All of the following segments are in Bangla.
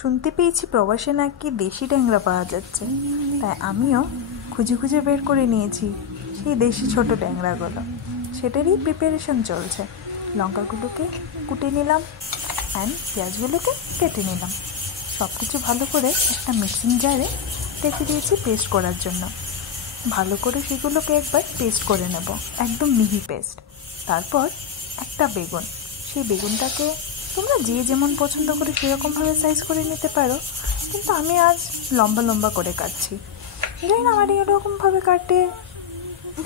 শুনতে পেয়েছি প্রবাসে নাকি দেশি ট্যাংরা পাওয়া যাচ্ছে, তাই আমিও খুঁজে খুঁজে বের করে নিয়েছি সেই দেশি ছোট ট্যাংরাগুলো। সেটারই প্রিপারেশন চলছে। লঙ্কাগুলোকে কুটে নিলাম অ্যান্ড পেঁয়াজগুলোকে কেটে নিলাম। সব কিছু ভালো করে একটা মিক্সিং জারে রেখে দিয়েছি পেস্ট করার জন্য। ভালো করে সেগুলোকে একবার পেস্ট করে নেব, একদম মিহি পেস্ট। তারপর একটা বেগুন, সেই বেগুনটাকে তোমরা যে যেমন পছন্দ করে সেরকমভাবে সাইজ করে নিতে পারো, কিন্তু আমি আজ লম্বা লম্বা করে কাটছি। জানি না আমার এরকমভাবে কাটতে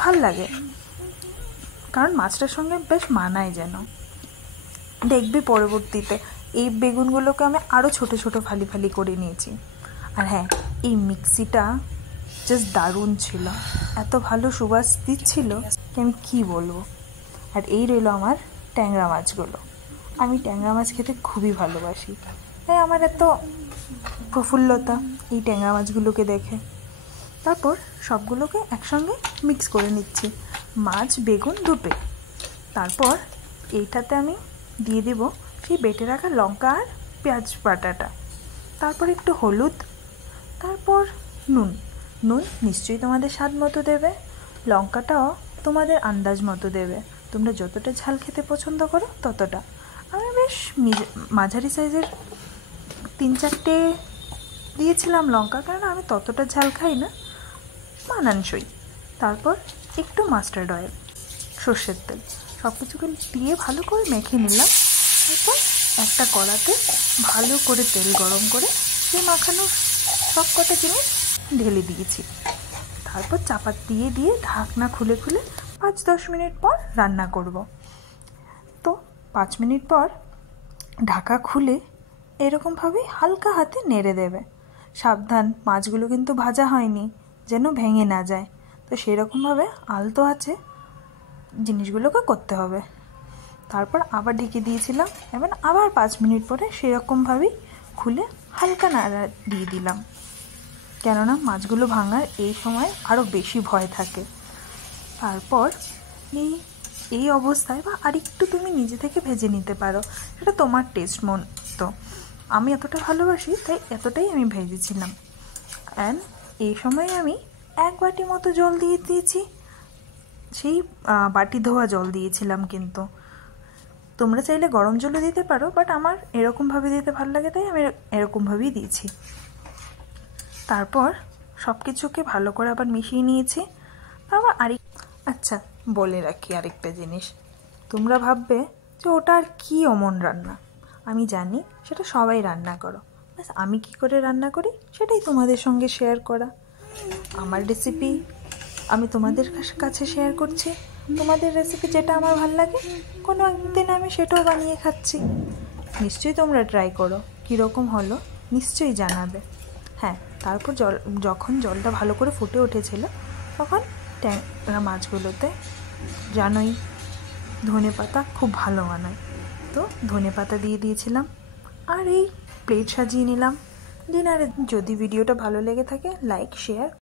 ভাল লাগে, কারণ মাছটার সঙ্গে বেশ মানায় যেন। দেখবি পরবর্তীতে এই বেগুনগুলোকে আমি আরও ছোট ছোট ফালি ফালি করে নিয়েছি। আর হ্যাঁ, এই মিক্সিটা জাস্ট দারুণ ছিল, এত ভালো সুবাস দিচ্ছিল যে আমি কী বলবো। আর এই রইল আমার ট্যাংরা মাছগুলো। আমি ট্যাংরা মাছ খেতে খুবই ভালোবাসি, তাই আমার এত প্রফুল্লতা এই ট্যাংরা মাছগুলোকে দেখে। তারপর সবগুলোকে একসঙ্গে মিক্স করে নিচ্ছি, মাছ বেগুন দুটোই। তারপর এইটাতে আমি দিয়ে দেব সেই বেটে রাখা লঙ্কা আর পেঁয়াজ বাটাটা, তারপর একটু হলুদ, তারপর নুন। নুন নিশ্চয়ই তোমাদের স্বাদ মতো দেবে, লঙ্কাটাও তোমাদের আন্দাজ মতো দেবে। তোমরা যতটা ঝাল খেতে পছন্দ করো ততটা। আমি বেশ মাঝারি সাইজের 3-4টে দিয়েছিলাম লঙ্কা, কারণ আমি ততটা ঝাল খাই না, মানানসই। তারপর একটু মাস্টার্ড অয়েল, সর্ষের তেল, সব কিছুকে দিয়ে ভালো করে মেখে নিলাম। তারপর একটা কড়াতে ভালো করে তেল গরম করে সেই মাখানো সব কটা জিনিস ঢেলে দিয়েছি। তারপর চাপা দিয়ে দিয়ে ঢাকনা খুলে খুলে 5-10 মিনিট পর রান্না করব। তো 5 মিনিট পর ঢাকা খুলে এরকমভাবে হালকা হাতে নেড়ে দেবে। সাবধান, মাছগুলো কিন্তু ভাজা হয়নি, যেন ভেঙে না যায়। তো সেরকমভাবে আলতো আছে জিনিসগুলোকে করতে হবে। তারপর আবার ঢেকে দিয়েছিলাম, এবার আবার 5 মিনিট পরে সেরকমভাবেই খুলে হালকা নাড়া দিয়ে দিলাম, কেননা মাছগুলো ভাঙার এই সময় আরও বেশি ভয় থাকে। তারপর এই অবস্থায় বা আরেকটু তুমি নিজে থেকে ভেজে নিতে পারো, সেটা তোমার টেস্ট মতো। আমি এতটা ভালোবাসি তাই এতটাই আমি ভেজেছিলাম। অ্যান্ড এই সময় আমি 1 বাটি মতো জল দিয়ে দিয়েছি, সেই বাটি ধোয়া জল দিয়েছিলাম। কিন্তু তোমরা চাইলে গরম জলও দিতে পারো, বাট আমার এরকমভাবে দিতে ভালো লাগে তাই আমি এরকমভাবেই দিয়েছি। তারপর সব কিছুকে ভালো করে আবার মিশিয়ে নিয়েছি। তারপর আচ্ছা, বলে রাখি আরেকটা জিনিস, তোমরা ভাববে যে ওটা আর কী অমন রান্না। আমি জানি সেটা সবাই রান্না করো, ব্যাস আমি কী করে রান্না করি সেটাই তোমাদের সঙ্গে শেয়ার করা। আমার রেসিপি আমি তোমাদের কাছে শেয়ার করছি, তোমাদের রেসিপি যেটা আমার ভালো লাগে কোনো একদিন আমি সেটাও বানিয়ে খাচ্ছি। নিশ্চয়ই তোমরা ট্রাই করো, কীরকম হলো নিশ্চয়ই জানাবে। হ্যাঁ, তারপর যখন জলটা ভালো করে ফুটে উঠেছিল তখন ট্যাংরা মাছগুলোতে জানোই ধনেপাতা খুব ভালো মানায়, তো ধনেপাতা দিয়ে দিয়েছিলাম। আর এই প্লেট সাজিয়ে নিলাম ডিনারে। যদি ভিডিওটা ভালো লেগে থাকে লাইক শেয়ার